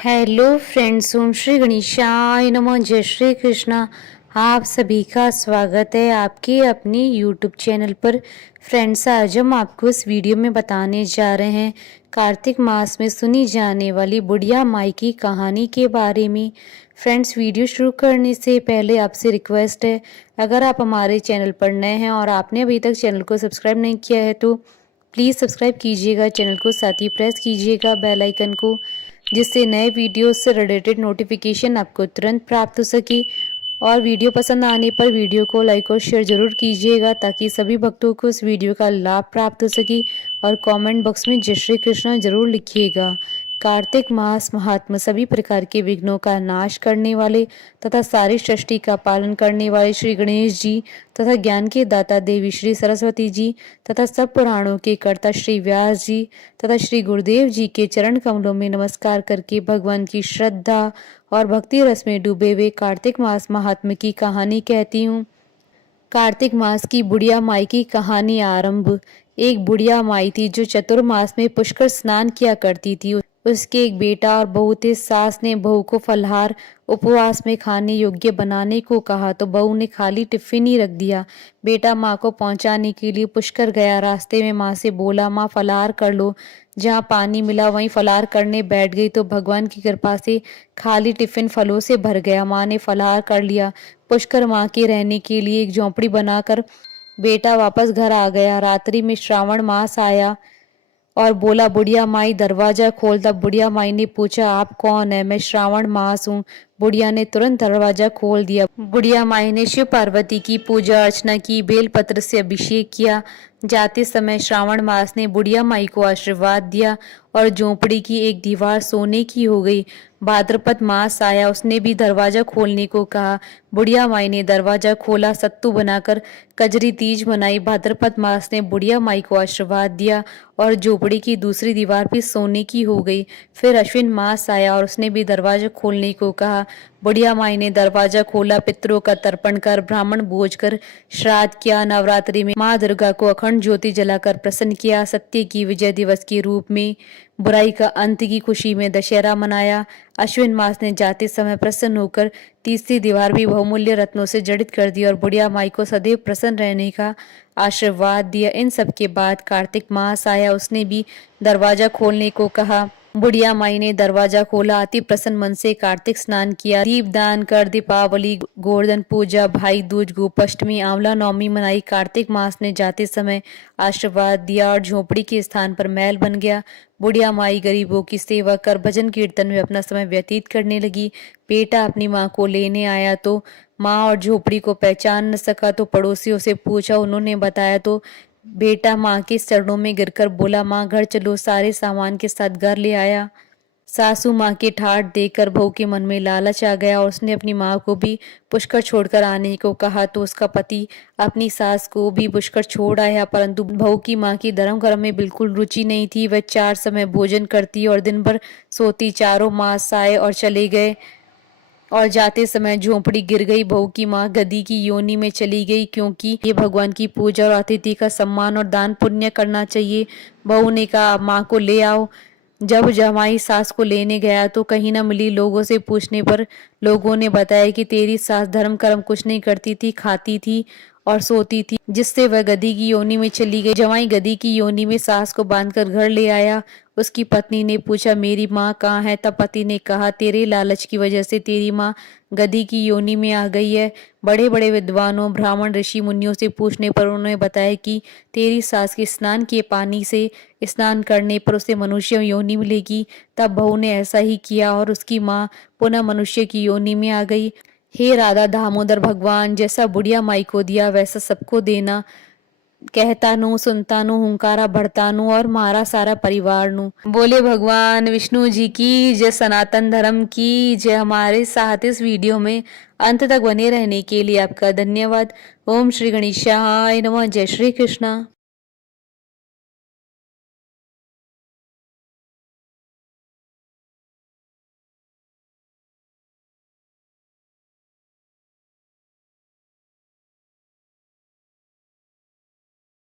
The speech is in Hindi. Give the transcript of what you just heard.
हेलो फ्रेंड्स, ओम श्री गणेशाय नमः। जय श्री कृष्णा। आप सभी का स्वागत है आपके अपने यूट्यूब चैनल पर। फ्रेंड्स, आज हम आपको इस वीडियो में बताने जा रहे हैं कार्तिक मास में सुनी जाने वाली बुढ़िया माई की कहानी के बारे में। फ्रेंड्स, वीडियो शुरू करने से पहले आपसे रिक्वेस्ट है, अगर आप हमारे चैनल पर नए हैं और आपने अभी तक चैनल को सब्सक्राइब नहीं किया है तो प्लीज़ सब्सक्राइब कीजिएगा चैनल को, साथ ही प्रेस कीजिएगा बेल आइकन को, जिससे नए वीडियोस से रिलेटेड नोटिफिकेशन आपको तुरंत प्राप्त हो सके। और वीडियो पसंद आने पर वीडियो को लाइक और शेयर जरूर कीजिएगा ताकि सभी भक्तों को इस वीडियो का लाभ प्राप्त हो सके। और कमेंट बॉक्स में जय श्री कृष्ण जरूर लिखिएगा। कार्तिक मास महात्मा सभी प्रकार के विघ्नों का नाश करने वाले तथा सारी सृष्टि का पालन करने वाले श्री गणेश जी तथा ज्ञान के दाता देवी श्री सरस्वती जी तथा सब पुराणों के कर्ता श्री व्यास जी तथा श्री गुरुदेव जी के चरण कमलों में नमस्कार करके भगवान की श्रद्धा और भक्ति रस में डूबे हुए कार्तिक मास महात्मा की कहानी कहती हूँ। कार्तिक मास की बुढ़िया माई की कहानी आरंभ। एक बुढ़िया माई थी जो चतुर्मास में पुष्कर स्नान किया करती थी। उसके एक बेटा और बहू थे। सास ने बहू को फलाहार उपवास में खाने योग्य बनाने को कहा तो बहू ने खाली टिफिन ही रख दिया। बेटा माँ को पहुंचाने के लिए पुष्कर गया। रास्ते में माँ से बोला, माँ फलाहार कर लो। जहाँ पानी मिला वहीं फलाहार करने बैठ गई तो भगवान की कृपा से खाली टिफिन फलों से भर गया। माँ ने फलाहार कर लिया। पुष्कर माँ के रहने के लिए एक झोंपड़ी बनाकर बेटा वापस घर आ गया। रात्रि में श्रावण मास आया और बोला, बुढ़िया माई दरवाजा खोल। तब बुढ़िया माई ने पूछा, आप कौन है? मैं श्रावण मास हूँ। बुढ़िया ने तुरंत दरवाजा खोल दिया। बुढ़िया माई ने शिव पार्वती की पूजा अर्चना की, बेलपत्र से अभिषेक किया। जाते समय श्रावण मास ने बुढ़िया माई को आशीर्वाद दिया और झोंपड़ी की एक दीवार सोने की हो गई। भाद्रपद मास आया, उसने भी दरवाजा खोलने को कहा। बुढ़िया माई ने दरवाजा खोला, सत्तू बनाकर कजरी तीज मनाई। भाद्रपद मास ने बुढ़िया माई को आशीर्वाद दिया और झोपड़ी की दूसरी दीवार भी सोने की हो गई। फिर अश्विन मास आया और उसने भी दरवाजा खोलने को कहा। बुढ़िया माई ने दरवाजा खोला, पितरों का तर्पण कर ब्राह्मण भोज कर श्राद्ध किया। नवरात्रि में माँ दुर्गा को अखंड ज्योति जलाकर प्रसन्न किया। सत्य की विजय दिवस के रूप में बुराई का अंत की खुशी में दशहरा मनाया। अश्विन मास ने जाते समय प्रसन्न होकर तीसरी दीवार भी बहुमूल्य रत्नों से जड़ित कर दी और बुढ़िया माई को सदैव प्रसन्न रहने का आशीर्वाद दिया। इन सब के बाद कार्तिक मास आया, उसने भी दरवाजा खोलने को कहा। बुढ़िया माई ने दरवाजा खोला, अति प्रसन्न मन से कार्तिक स्नान किया, दीप दान कर दीपावली, गोवर्धन पूजा, भाई दूज, गोपाष्टमी, आंवला नवमी मनाई। कार्तिक मास ने जाते समय आशीर्वाद दिया और झोपड़ी के स्थान पर महल बन गया। बुढ़िया माई गरीबों की सेवा कर भजन कीर्तन में अपना समय व्यतीत करने लगी। बेटा अपनी माँ को लेने आया तो माँ और झोपड़ी को पहचान न सका तो पड़ोसियों से पूछा, उन्होंने बताया तो बेटा माँ के चरणों में गिरकर बोला, माँ घर चलो। सारे सामान के साथ घर ले आया। सासू माँ के ठाठ देखकर बहू के मन में लालच आ गया और उसने अपनी माँ को भी पुष्कर छोड़कर आने को कहा तो उसका पति अपनी सास को भी पुष्कर छोड़ आया। परंतु बहू की माँ की धर्म कर्म में बिल्कुल रुचि नहीं थी। वह 4 समय भोजन करती और दिन भर सोती। चारों मास आए और चले गए और जाते समय झोंपड़ी गिर गई। बहू की माँ गधी की योनि में चली गई क्योंकि ये भगवान की पूजा और अतिथि का सम्मान और दान पुण्य करना चाहिए। बहू ने कहा, माँ को ले आओ। जब जमाई सास को लेने गया तो कहीं न मिली। लोगों से पूछने पर लोगों ने बताया कि तेरी सास धर्म कर्म कुछ नहीं करती थी, खाती थी और सोती थी, जिससे वह गधी की योनि में चली गई। जमाई गधी की योनि में सास को बांधकर घर ले आया। उसकी पत्नी ने पूछा, मेरी माँ कहाँ है? तब पति ने कहा, तेरे लालच की वजह से तेरी माँ गधी की योनि में आ गई है। बड़े बड़े विद्वानों, ब्राह्मण, ऋषि मुनियों से पूछने पर उन्होंने बताया कि तेरी सास के स्नान के पानी से स्नान करने पर उसे मनुष्य योनि मिलेगी। तब बहू ने ऐसा ही किया और उसकी माँ पुनः मनुष्य की योनि में आ गई। हे राधा दामोदर भगवान, जैसा बुढ़िया माई को दिया वैसा सबको देना। कहता नु सुनता नु हुंकारा भरता नु और मारा सारा परिवार नु। बोले भगवान विष्णु जी की जय, सनातन धर्म की जय। हमारे साथ इस वीडियो में अंत तक बने रहने के लिए आपका धन्यवाद। ओम श्री गणेशाय नमः। जय श्री कृष्णा।